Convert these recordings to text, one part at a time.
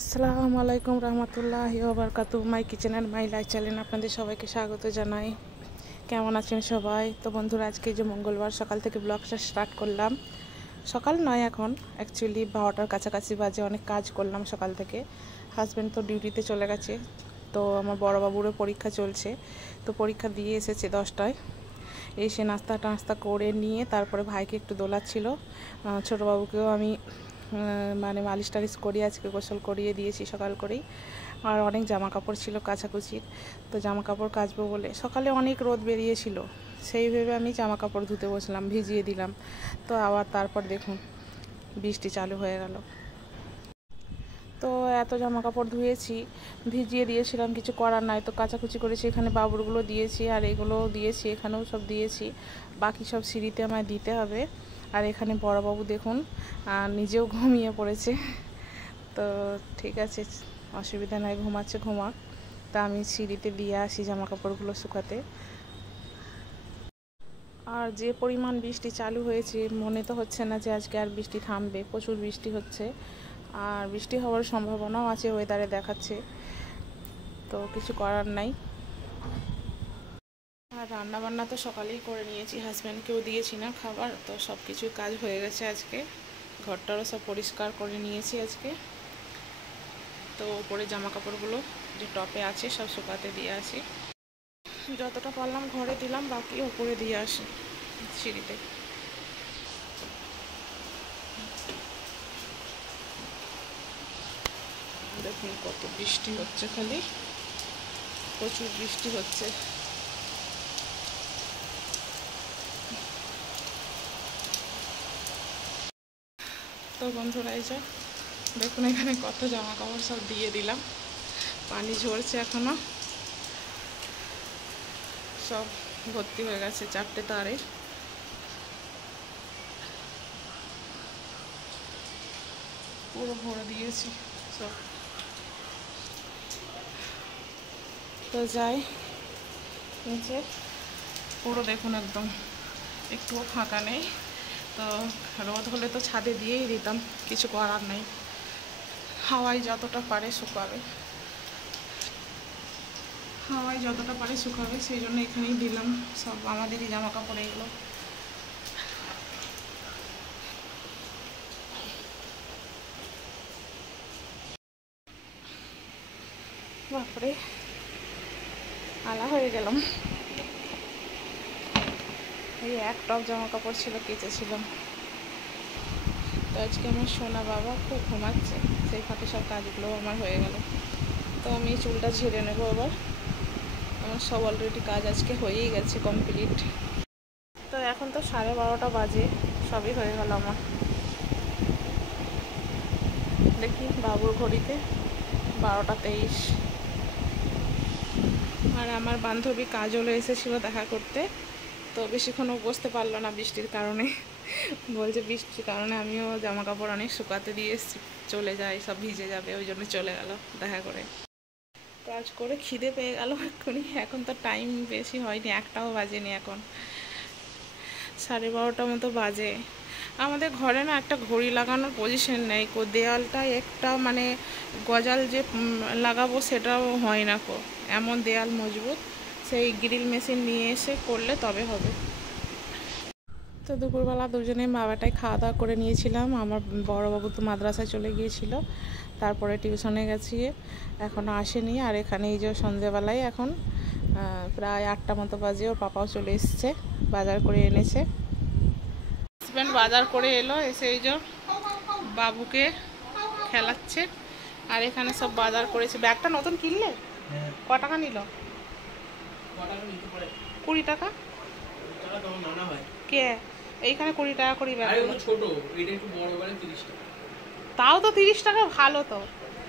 আসসালামু আলাইকুম রহমতুল্লাহি ওয়া বারাকাতুহু। মাই kitchen and my life channel আপনাদের সবাইকে স্বাগত জানাই। কেমন আছেন সবাই? তো বন্ধুরা, আজকে যে মঙ্গলবার সকাল থেকে ব্লগটা স্টার্ট করলাম। সকাল নয়, এখন অ্যাকচুয়ালি 12টার কাছাকাছি বাজে। অনেক কাজ করলাম সকাল থেকে। হাজব্যান্ড তো ডিউটিতে চলে গেছে, তো আমার বড় বাবুরও পরীক্ষা চলছে, তো পরীক্ষা দিয়ে এসেছে 10টায়। এসে নাস্তা করে নিয়ে তারপরে ভাইকে একটু দোলাচ্ছিল। ছোটো বাবুকেও আমি মানে মালিশ টালিশ করিয়ে আজকে গোসল করিয়ে দিয়েছি সকাল করেই। আর অনেক জামা কাপড় ছিল কাচাকুচির, তো জামা কাপড় কাচবো বলে সকালে অনেক রোদ বেরিয়েছিল, সেই ভেবে আমি জামা কাপড় ধুতে বসলাম, ভিজিয়ে দিলাম। তো আবার তারপর দেখুন বৃষ্টি চালু হয়ে গেল। তো এত জামা কাপড় ধুয়েছি, ভিজিয়ে দিয়েছিলাম, কিছু করার নাই, তো কাচাকুচি করেছি। এখানে বাবুরগুলো দিয়েছি আর এগুলোও দিয়েছি, এখানেও সব দিয়েছি, বাকি সব সিঁড়িতে আমায় দিতে হবে। আর এখানে বড়বাবু দেখুন নিজেও ঘুমিয়ে পড়েছে। তো ঠিক আছে, অসুবিধা নাই, ঘুমাচ্ছে ঘুমাক। তা আমি সিঁড়িতে দিয়ে আসি জামা কাপড়গুলো শুকাতে। আর যে পরিমাণ বৃষ্টি চালু হয়েছে, মনে তো হচ্ছে না যে আজকে আর বৃষ্টি থামবে। প্রচুর বৃষ্টি হচ্ছে আর বৃষ্টি হওয়ার সম্ভাবনাও আছে, ওয়েদারে দেখাচ্ছে, তো কিছু করার নাই। আর রান্নাবান্না তো সকালেই করে নিয়েছি, হাজব্যান্ডকেও দিয়েছি না খাবার, তো সব কিছুই কাজ হয়ে গেছে আজকে। ঘরটারও সব পরিষ্কার করে নিয়েছি আজকে। তো ওপরে জামা কাপড়গুলো যে টপে আছে সব শুকাতে দিয়ে আসি, যতটা পারলাম ঘরে দিলাম, বাকি ওপরে দিয়ে আসি সিঁড়িতে। দেখুন কত বৃষ্টি হচ্ছে, খালি প্রচুর বৃষ্টি হচ্ছে। তো বন্ধুরা, এই যে দেখুন এখানে কত জামা কাপড় সব দিয়ে দিলাম, পানি ঝরছে এখনো, সব ভর্তি হয়ে গেছে 4টে তারে। পুরো ভরে দিয়েছি সব। তো যাই নিচে, পুরো দেখুন একদম একটুও ফাঁকা নেই। তো রোদ হলে তো ছাদে দিয়েই দিতাম, কিছু করার নেই, হাওয়ায় যতটা পারে শুকাবে, হাওয়ায় যতটা পারে শুকাবে, সেই জন্য এখানেই দিলাম সব আমাদেরই জামা কাপড় এগুলো। বাপরে, আলা হয়ে গেলাম। এই এক টপ জামা কাপড় ছিল, কেচেছিলাম। তো আজকে আমার সোনা বাবা খুব ঘুমাচ্ছে, সেই ফাঁকে সব কাজগুলো আমার হয়ে গেল। তো আমি চুলটা ঝেড়ে নেবো আবার। আমার সব অলরেডি কাজ আজকে হয়েই গেছে কমপ্লিট। তো এখন তো 12:30 বাজে, সবই হয়ে গেল আমার। দেখি বাবুর ঘড়িতে 12টা 23। আর আমার বান্ধবী কাজলও এসেছিলো দেখা করতে, তো বেশিক্ষণও বসতে পারলো না বৃষ্টির কারণে। বলছে বৃষ্টির কারণে আমিও জামা কাপড় অনেক শুকাতে দিয়ে এসেছি, চলে যাই, সব ভিজে যাবে, ওই জন্য চলে গেল দেখা করে। কাজ করে খিদে পেয়ে গেল এক্ষুনি। এখন তো টাইম বেশি হয়নি, 1টাও বাজেনি, এখন 12:30 মতো বাজে। আমাদের ঘরে না একটা ঘড়ি লাগানোর পজিশন নেই, দেয়ালটায় একটা মানে গজাল যে লাগাবো সেটাও হয় না, এমন দেয়াল মজবুত, সেই গ্রিল মেশিন নিয়ে এসে করলে তবে হবে। তো দুপুরবেলা দুজনে বাবাটাই খাওয়া দাওয়া করে নিয়েছিলাম। আমার বড়বাবু তো মাদ্রাসায় চলে গিয়েছিল, তারপরে টিউশনে গেছি, এখনও আসেনি। আর এখানে এই যে সন্ধেবেলায় এখন প্রায় 8টা মতো বাজে, ওর পাপাও চলে এসছে, বাজার করে এনেছে। হাজব্যান্ড বাজার করে এলো, এসে এই যে বাবুকে খেলাচ্ছে। আর এখানে সব বাজার করেছে। ব্যাগটা নতুন কিনলে? ক টাকা নিল? 20 টাকা। কে এইখানে 20 টাকা করে ব্যাগ? ছোট, এটা একটু বড় করে 30 টাকা। তাও তো 30 টাকা, ভালো তো।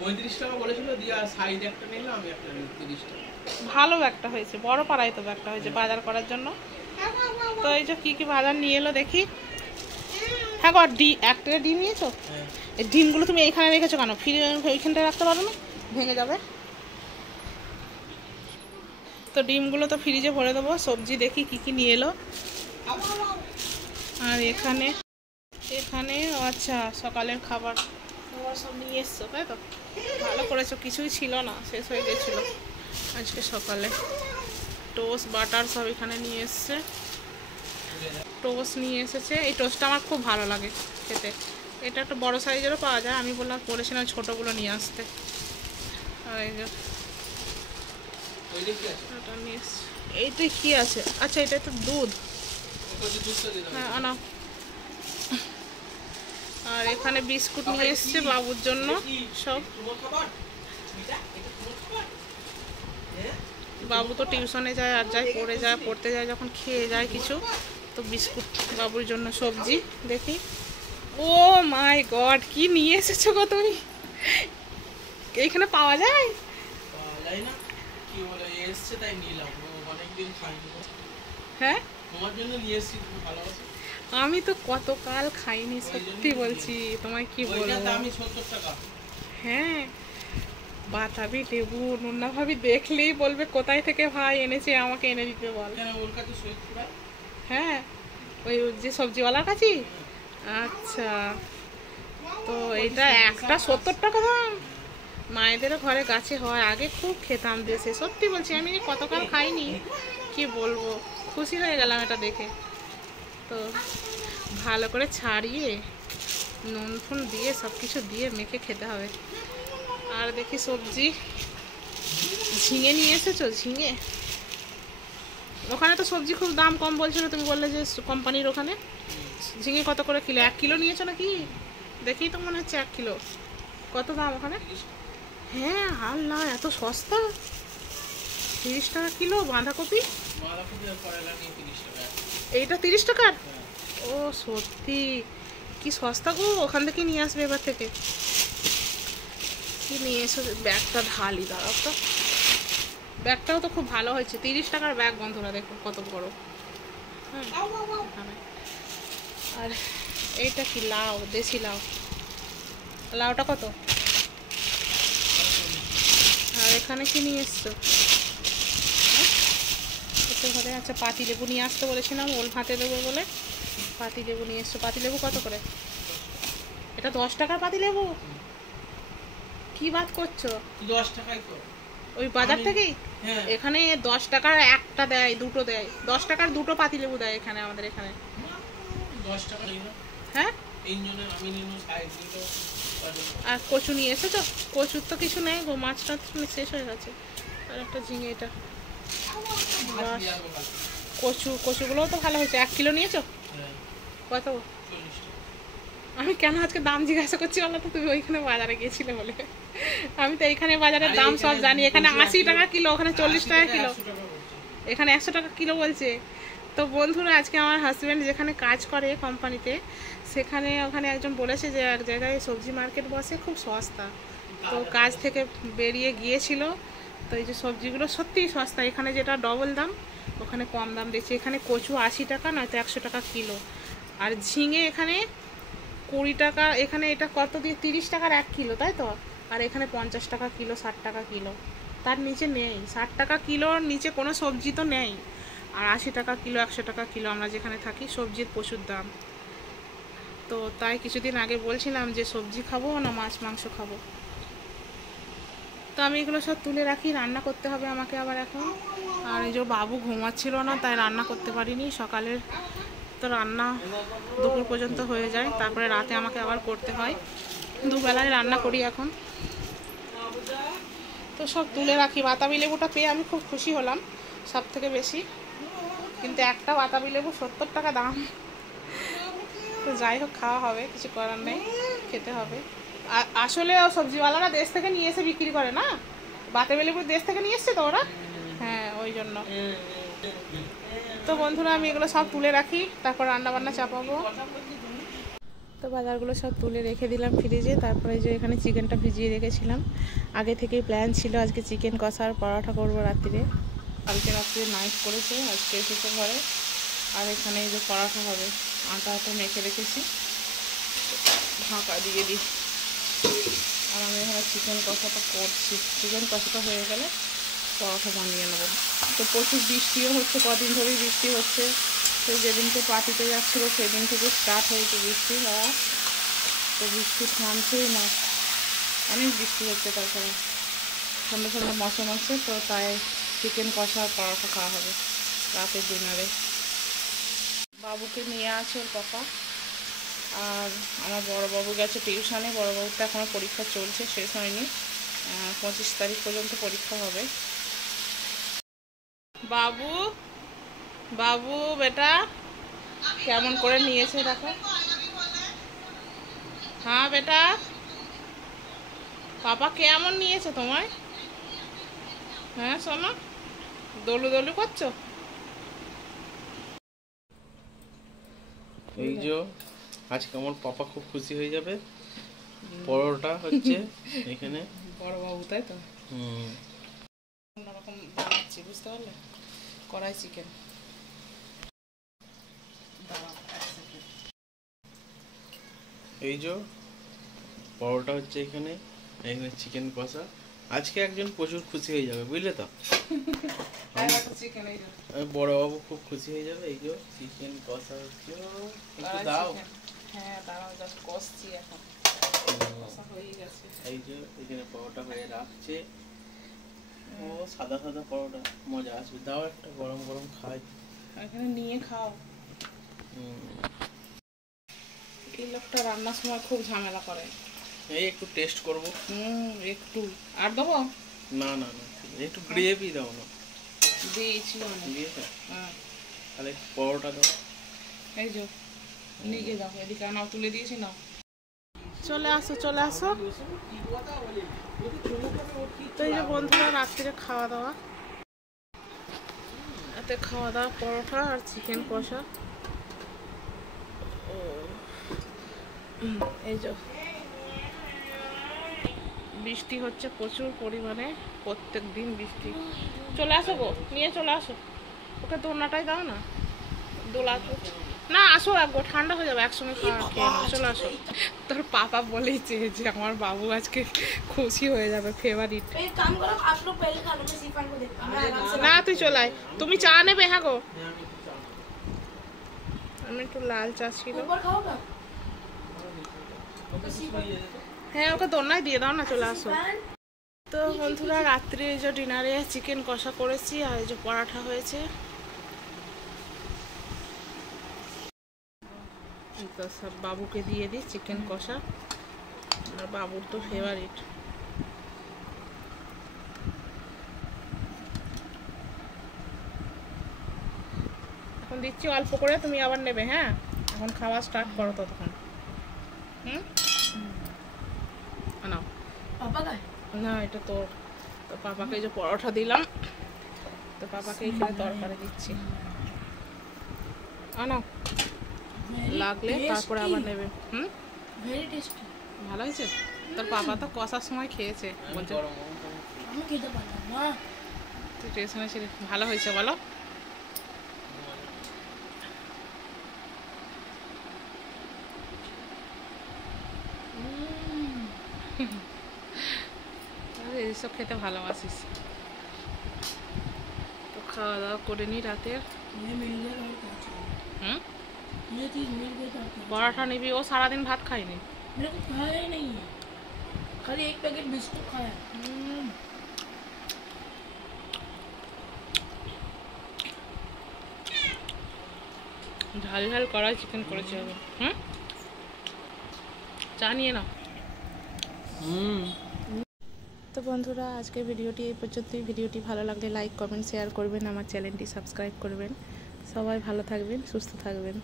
35 টাকা বলেছিল, দিয়া সাইজ একটা নিলাম, আমি একটা 30 টাকা। ভালো ব্যাগটা হয়েছে, বড় পাড়ায় তো ব্যাগটা হয়েছে বাজার করার জন্য। তো এই যে কি কি বাজার নিয়ে এলো দেখি। হ্যাঁ গো, একটা ডিম নিয়েছো? এই ডিমগুলো তুমি এইখানে রেখেছো কেন? ওইখানটায় রাখতে পারো না, ভেঙে যাবে। তো ডিমগুলো তো ফ্রিজে ভরে দেবো। সবজি দেখি কি কি নিয়ে এলো। আর এখানে আচ্ছা, সকালের খাবার খাবার সব নিয়ে এসছো, তাই তো? ভালো করেছো, কিছুই ছিল না, শেষ হয়ে গেছিলো আজকে সকালে। টোস্ট বাটার সব এখানে নিয়ে এসছে, টোস্ট নিয়ে এসেছে। এই টোস্টটা আমার খুব ভালো লাগে খেতে। এটা একটা বড়ো সাইজেরও পাওয়া যায়, আমি বললাম বলেছিলাম ছোটোগুলো নিয়ে আসতে। আর এই যে এটা নিয়ে এসছে। এইটাই কি আছে? আচ্ছা, এটা তো দুধ। হ্যাঁ, আনা। আর এখানে বিস্কুট নিয়ে এসছে বাবুর জন্য সব। বাবু তো টিউশনে যায় আর যায়, পড়তে যায় যখন খেয়ে যায় কিছু, তো বিস্কুট বাবুর জন্য। সবজি দেখি, ও মাই গড, কি নিয়ে এসেছো গো তুমি? এইখানে পাওয়া যায়? না, কি বলে এসেছে তাই নিলাম, অনেকদিন খাইনি। হ্যাঁ, তোমার জন্য নিয়ে এসেছি, তুমি ভালোবাসো। আমি তো কতকাল খাইনি, সত্যি বলছি তোমায়, কি বলবো। দামি 70 টাকা। হ্যাঁ, বাতাবি লেবু। নুন্না ভাবি দেখলেই বলবে কোথায় থেকে ভাই এনেছে, আমাকে এনে দিতে বল। হ্যাঁ, ওই যে সবজিওয়ালার কাছে। আচ্ছা, তো এটা একটা 70 টাকা দাম। মায়েদেরও ঘরে গাছে হয়, আগে খুব খেতাম দেশে, সত্যি বলছি। আমি কতকাল খাইনি, কি বলবো, খুশি হয়ে গেলাম এটা দেখে। তো ভালো করে ছাড়িয়ে নুন ফুন দিয়ে সব কিছু দিয়ে মেখে খেতে হবে। আর দেখি সবজি, ঝিঙে নিয়ে এসেছো? ঝিঙে ওখানে তো সবজি খুব দাম কম বলছিল, তুমি বললে যে কোম্পানির ওখানে। ঝিঙে কত করে কিলো? 1 কিলো নিয়েছো নাকি? দেখেই তো মনে হচ্ছে 1 কিলো। কত দাম ওখানে? হ্যাঁ, আল্লাহ, এত সস্তা! 30 টাকা কিলো বাঁধাকপি। এইটা 30 টাকার? ও সত্যি, কি সস্তা গো! ওখান থেকে নিয়ে আসবে এবার থেকে। কি নিয়ে এসো? ব্যাগটা ঢালি, দাঁড়াও তো। ব্যাগটাও তো খুব ভালো হয়েছে, 30 টাকার ব্যাগ বন্ধুরা, দেখো কত বড়। হ্যাঁ, আর এইটা কি? লাউ, দেশি লাউ। লাউটা কত? আর এখানে কি নিয়ে এসছো? ঘরে আচ্ছা, পাতি লেবু নিয়ে আসতে বলেছিলাম, ওল ভাতে দেবো বলে। পাতি লেবু নিয়ে এসছো। পাতি লেবু কত করে? এটা 10 টাকার পাতি লেবু? কি বাদ করছো? 10 টাকাই তো, ওই বাজার থেকেই। এখানে 10 টাকার একটা দেয়, দুটো দেয়। 10 টাকার দুটো পাতি লেবু দেয় এখানে, আমাদের এখানে। 10 টাকা। হ্যাঁ, আর কচু নিয়ে এসেছো? কচুর তো কিছু নেই গো, মাছটা শেষ হয়ে গেছে। আর একটা ঝিঙে, এটা কচুগুলোও তো ভালো হয়েছে। 1 কিলো নিয়েছো? কত? আমি কেন আজকে দাম জিজ্ঞাসা করছি বলো তো? তুমি ওইখানে বাজারে গিয়েছিলে বলে। আমি তো এইখানে বাজারের দাম সব জানি। এখানে 80 টাকা কিলো, ওখানে 40 টাকা কিলো, এখানে 100 টাকা কিলো বলছে। তো বন্ধুরা, আজকে আমার হাজব্যান্ড যেখানে কাজ করে কোম্পানিতে, সেখানে ওখানে একজন বলেছে যে এক জায়গায় সবজি মার্কেট বসে, খুব সস্তা। তো কাজ থেকে বেরিয়ে গিয়েছিল, তো এই যে সবজিগুলো সত্যিই সস্তা। এখানে যেটা ডবল দাম, ওখানে কম দাম দিচ্ছে। এখানে কচু 80 টাকা, নয়তো 100 টাকা কিলো। আর ঝিঙে এখানে 20 টাকা। এখানে এটা কত দিয়ে? 30 টাকার 1 কিলো, তাই তো? আর এখানে 50 টাকা কিলো, 60 টাকা কিলো, তার নিচে নেই। 60 টাকা কিলোর নিচে কোনো সবজি তো নেই। আর 80 টাকা কিলো, 100 টাকা কিলো, আমরা যেখানে থাকি সবজির প্রচুর দাম। তো তাই কিছুদিন আগে বলছিলাম যে সবজি খাবো না মাছ মাংস খাবো। তো আমি এগুলো সব তুলে রাখি, রান্না করতে হবে আমাকে আবার এখন। আর এই যে বাবু ঘুমাচ্ছিল না, তাই রান্না করতে পারিনি। সকালের তো রান্না দুপুর পর্যন্ত হয়ে যায়, তারপরে রাতে আমাকে আবার করতে হয়। দুবেলায় রান্না করি এখন। তো সব তুলে রাখি। বাতাবি লেবুটা পেয়ে আমি খুব খুশি হলাম, সব থেকে বেশি। কিন্তু একটা বাতাবি লেবু 70 টাকা দাম। তো যাই হোক, খাওয়া হবে, কিছু করার নেই, খেতে হবে। আসলে সবজিওয়ালারা দেশ থেকে নিয়ে এসে বিক্রি করে না, বাতাবি লেবু দেশ থেকে নিয়ে এসছে তো ওরা। হ্যাঁ, ওই জন্য। তো বন্ধুরা, আমি এগুলো সব তুলে রাখি, তারপর রান্না বান্না চাপাবো। তো বাজারগুলো সব তুলে রেখে দিলাম ফ্রিজে। তারপরে যে এখানে চিকেনটা ভিজিয়ে রেখেছিলাম, আগে থেকেই প্ল্যান ছিল আজকে চিকেন কষা আর পরোটা করবো রাত্রিরে। কালকে রাত্রে নাইট করেছে, আজকে এসেছে ঘরে। আর এখানে এই যে পরোটা হবে, আটা মেখে রেখেছি, ঢাকা দিয়ে দিই। আর আমি এখানে চিকেন কষাটা করছি। চিকেন কষাটা হয়ে গেলে পরোটা বানিয়ে নেবো। তো প্রচুর বৃষ্টিও হচ্ছে, কদিন ধরেই বৃষ্টি হচ্ছে। তো যেদিনকে পার্টিতে যাচ্ছিলো সেদিন থেকে স্টার্ট হয়েছে বৃষ্টি হওয়া। তো বৃষ্টি থামছেই না। অনেক বৃষ্টি হচ্ছে, তাছাড়া ঠান্ডা ঠান্ডা মৌসুম আছে, তো তাই চিকেন কষা আর পরোটা খাওয়া হবে রাতের ডিনারে। বাবুকে নিয়ে আছে ওর পাপা, আর আমার বড়োবাবু গেছে টিউশনে। বড়োবাবুটা এখনও পরীক্ষা চলছে, শেষ হয়নি, 25 তারিখ পর্যন্ত পরীক্ষা হবে। বাবু বাবু বেটা কেমন করে নিয়েছে দেখো। হ্যাঁ বেটা, পাপা কেমন নিয়েছে তোমায়? হ্যাঁ শোনো, দলু দলু করছো। এই যে আজকে আমার পাপা খুব খুশি হয়ে যাবে। পরোটা হচ্ছে এখানে বড়োবাবু, তাই তো? অন্যরকম বানাচ্ছি, বুঝতে পারলে? কড়াই চিকেন। এই যে পরোটা হচ্ছে এখানে, এখানে চিকেন কষা। আজকে একজন প্রচুর খুশি হয়ে যাবে, বুঝলে তো? বড় বাবু খুব খুশি হয়ে যাবে। এই যে চিকেন কষা হচ্ছে, একটু দাও। হ্যাঁ দাঁড়াও, জাস্ট কষছি এখন, কষা হয়ে গেছে। এই যে এখানে পরোটা হয়ে রাখছে। ও সাদা সাদা পরোটা মজা আসবে, দাও একটা গরম গরম খাই। এখানে নিয়ে খাও। এই লোকটা রান্নার সময় খুব ঝামেলা করে। এই একটু টেস্ট করব। একটু আর দেবো? না না না, একটু গ্রেভি দাও না। দিয়েছি দিয়েছো? হ্যাঁ। তাহলে পরোটা দাও। এই যে নিয়ে যাও, এদিকে নাও, তুলে দিয়েছি নাও। চলে আসো চলে আসো। তো এই যে বন্ধুরা, রাত্রিরে খাওয়া দাওয়া, এতে খাওয়া দাওয়া পরোটা আর চিকেন কষা। এই যে বৃষ্টি হচ্ছে প্রচুর পরিমাণে, প্রত্যেক দিন বৃষ্টি। চলে আসো গো, নিয়ে চলে আসো। ওকে দোলনাটাই দাও না, দোলা না। আসো একগো, ঠান্ডা হয়ে যাবে, একসঙ্গে খাওয়া খেয়ে নেবো। চলে আসো। তোর পাপা বলেইছে যে আমার বাবু আজকে খুশি হয়ে যাবে, ফেভারিট। না তুই চলে আয়, তুমি চা নেবে? হ্যাঁ গো, আমি একটু লাল চা ছিল। হ্যাঁ ওকে দোলনায় দিয়ে দাও না, চলে আসো। তো বন্ধুরা, রাত্রে এই যে ডিনারে চিকেন কষা করেছি, আর এই যে পরাঠা হয়েছে। তো সব বাবুকে দিয়ে দিই চিকেন কষা, আর বাবুর তো ফেভারিট। এখন দিচ্ছি অল্প করে, তুমি আবার নেবে। হ্যাঁ এখন খাওয়া স্টার্ট করো ততক্ষণ। নাও। না এটা তোর, তো পাপাকে যে পরোটা দিলাম, তো পাপাকে এখানে তরকারি দিচ্ছি। আনাও, লাগলে তারপরে আবার নেবে। ভালো হয়েছে? তোর পাপা তো কষার সময় খেয়েছে, বলছে তুই টেনশনে ছিলি। ভালো হয়েছে বলো? এইসব খেতে ভালোবাসিস। তো খাওয়া দাওয়া করে নি রাতের। পরাঠা নিবি? ও সারাদিন ভাত খায়নি। खाली एक पैकेट बिस्कुट खाया। ঝাল ঝাল কড়াই চিকেন করেছি হবে। চা নিয়ে নাও। তো বন্ধুরা, আজকে ভিডিওটি এই পর্যন্তই। ভিডিওটি ভালো লাগলে লাইক কমেন্ট শেয়ার করবেন, আমার চ্যানেলটি সাবস্ক্রাইব করবেন। সবাই ভালো থাকবেন, সুস্থ থাকবেন।